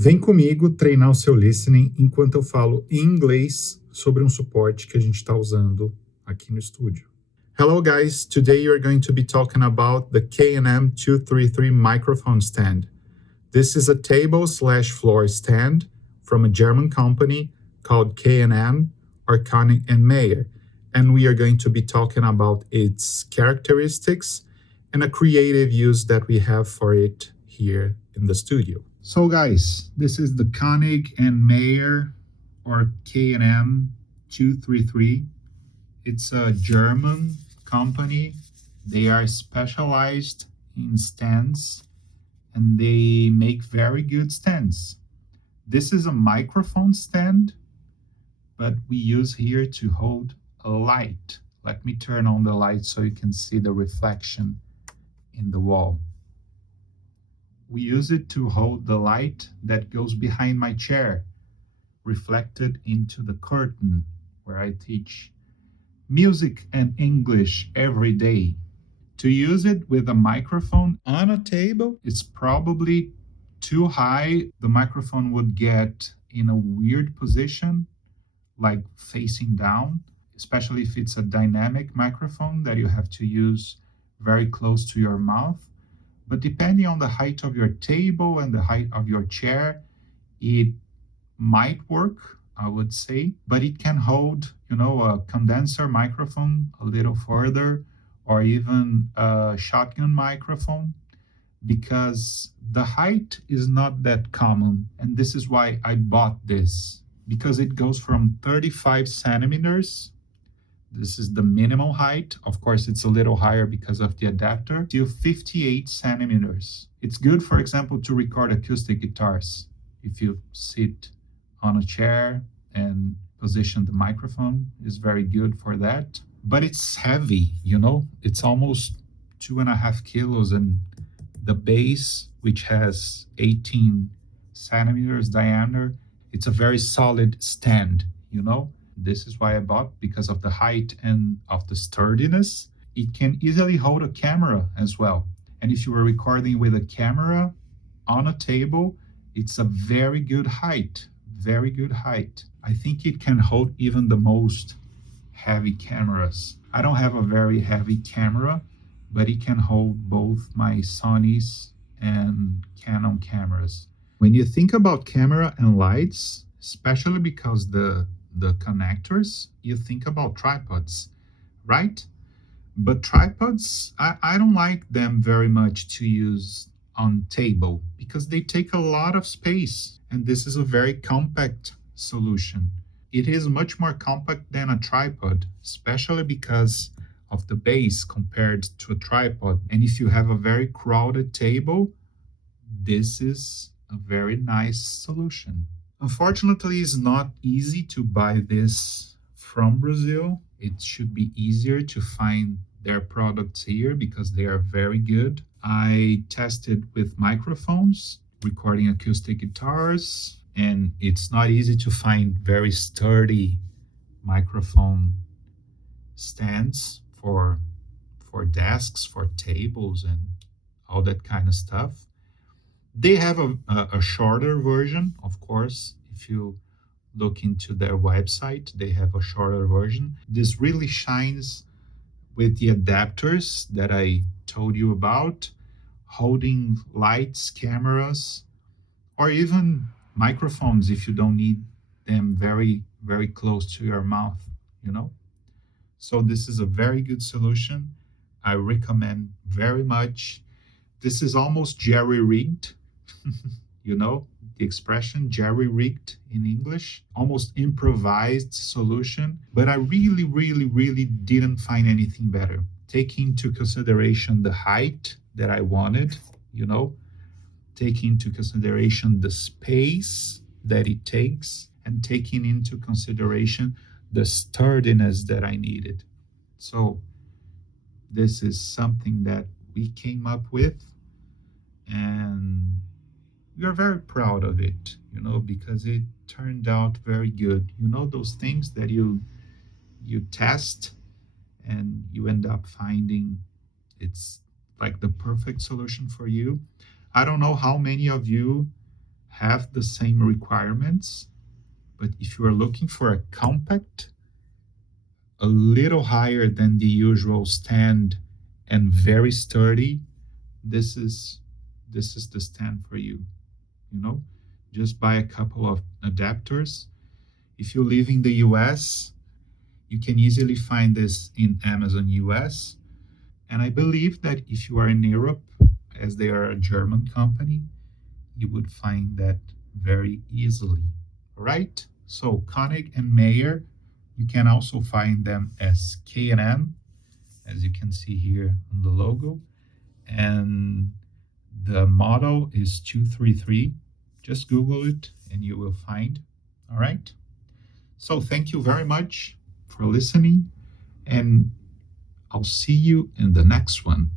Vem comigo treinar o seu listening enquanto eu falo em inglês sobre suporte que a gente está usando aqui no estúdio. Hello guys, today you're going to be talking about the K&M 233 microphone stand. This is a table/floor stand from a German company called K&M or Koenig and Mayer, and we are going to be talking about its characteristics and a creative use that we have for it here in the studio. So guys, this is the Koenig and Mayer or K&M 233. It's a German company. They are specialized in stands and they make very good stands. This is a microphone stand, but we use here to hold a light. Let me turn on the light so you can see the reflection in the wall. We use it to hold the light that goes behind my chair, reflected into the curtain where I teach music and English every day. To use it with a microphone on a table, it's probably too high. The microphone would get in a weird position, like facing down, especially if it's a dynamic microphone that you have to use very close to your mouth. But depending on the height of your table and the height of your chair, it might work, I would say. But it can hold, a condenser microphone a little further, or even a shotgun microphone, because the height is not that common. And this is why I bought this, because it goes from 35 centimeters. This is the minimum height. Of course, it's a little higher because of the adapter, to 58 centimeters. It's good, for example, to record acoustic guitars. If you sit on a chair and position the microphone, is very good for that. But it's heavy, it's almost 2.5 kilos, and the base, which has 18 centimeters diameter, it's a very solid stand, This is why I bought, because of the height and of the sturdiness. It can easily hold a camera as well. And if you were recording with a camera on a table, it's a very good height, very good height. I think it can hold even the most heavy cameras. I don't have a very heavy camera, but it can hold both my Sony's and Canon cameras. When you think about camera and lights, especially because the connectors, you think about tripods, right? But tripods, I don't like them very much to use on table because they take a lot of space, and this is a very compact solution. It is much more compact than a tripod, especially because of the base compared to a tripod. And if you have a very crowded table, this is a very nice solution. Unfortunately, it's not easy to buy this from Brazil. It should be easier to find their products here because they are very good. I tested with microphones, recording acoustic guitars, and it's not easy to find very sturdy microphone stands for desks, for tables, and all that kind of stuff. They have a shorter version, of course. If you look into their website, they have a shorter version. This really shines with the adapters that I told you about, holding lights, cameras, or even microphones if you don't need them very, very close to your mouth, So this is a very good solution. I recommend very much. This is almost jerry-rigged. The expression jerry-rigged in English, almost improvised solution. But I really, really, really didn't find anything better. Taking into consideration the height that I wanted, taking into consideration the space that it takes, and taking into consideration the sturdiness that I needed. So this is something that we came up with, and we are very proud of it, because it turned out very good. Those things that you test and you end up finding it's like the perfect solution for you. I don't know how many of you have the same requirements, but if you are looking for a compact, a little higher than the usual stand and very sturdy, this is the stand for you. Just buy a couple of adapters. If you live in the US, you can easily find this in Amazon US. And I believe that if you are in Europe, as they are a German company, you would find that very easily. All right? So Koenig and Mayer, you can also find them as K&M, as you can see here on the logo. And the model is 233. Just Google it and you will find. All right? So thank you very much for listening, and I'll see you in the next one.